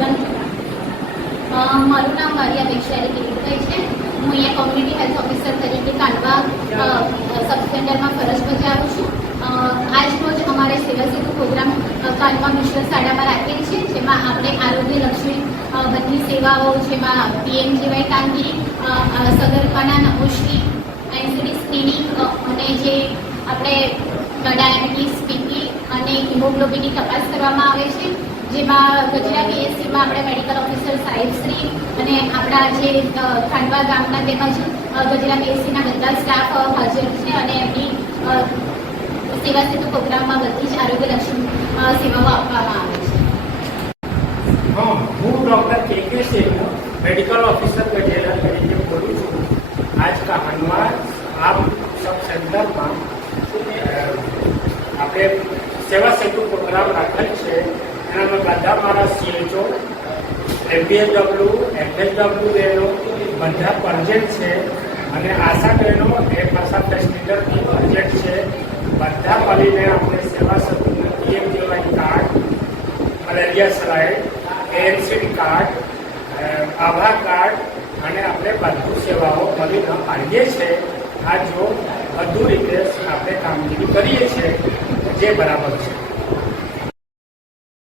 મારું નામ મારિયા બેક્ષારી કિરીટભાઈ છે. હું અહીંયા કોમ્યુનિટી હેલ્થ ઓફિસર તરીકે કાંડવા સબ સેન્ટરમાં ફરજ બજાવું છું. આજ રોજ અમારે સેવા સેતુ પ્રોગ્રામ કાંડવા મિશ્ર શાળામાં રાખેલી છે, જેમાં આપણે આરોગ્યલક્ષી બધી સેવાઓ, જેમાં પીએમજીવાય કામગીરી, સગર્ભાના નમોશ્રી, એનસીડી સ્ક્રીનિંગ અને જે આપણે ડાયાબિટીસ, બીપી અને હિમોગ્લોબિનની તપાસ કરવામાં આવે છે. જેમાં ગજરા પીએચસીમાં આપણે મેડિકલ ઓફિસર સાહેબશ્રી અને આપણા જે ખાંડવા ગામના તેમજ ગજરા પીએચસીના બધા સ્ટાફ હાજર છે અને એમની સેવા સેતુ પ્રોગ્રામમાં બધી જ આરોગ્યલક્ષી સેવાઓ આપવામાં આવે છે. હું ડૉક્ટર કે સિંહ મેડિકલ ઓફિસર ગજેરા તરીકે બોલું છું. આજ કહાનવા આપ સબ સેન્ટરમાં આપણે સેવા સેતુ પ્રોગ્રામ રાખેલ છે. એનામાં બધા મારા CHO, MPHW, FHW બહેનો બધા પ્રેઝન્ટ છે અને આશા બહેનો આશા ફેસિલિટરની પ્રેઝન્ટ છે. બધા મળીને આપણે સેવા સેતુના PMJY card, malaria slide, ANCD card, Abha card અને આપણે બધું સેવાઓ મળીને પાડીએ છીએ. આ જો બધું રીતે આપણે કામગીરી કરીએ છીએ જે બરાબર છે.